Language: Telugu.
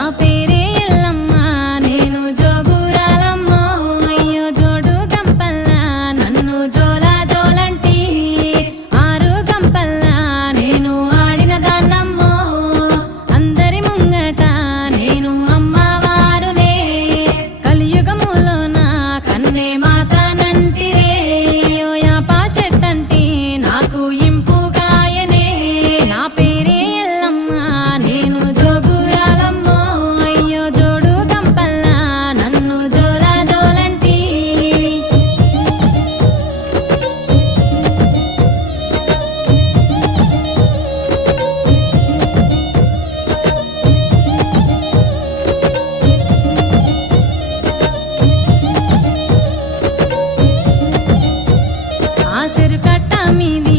నా పేరే నేను జోగురాలమ్మ. అయ్యో జోడు గంపల్ల నన్ను జోలా జోలంటి. ఆరు గంపల్ల నేను ఆడిన అందరి ముంగట నేను అమ్మవారునే. కలియుగములో నా కన్నే మాతానంటే বাঁশের কাটা মিলে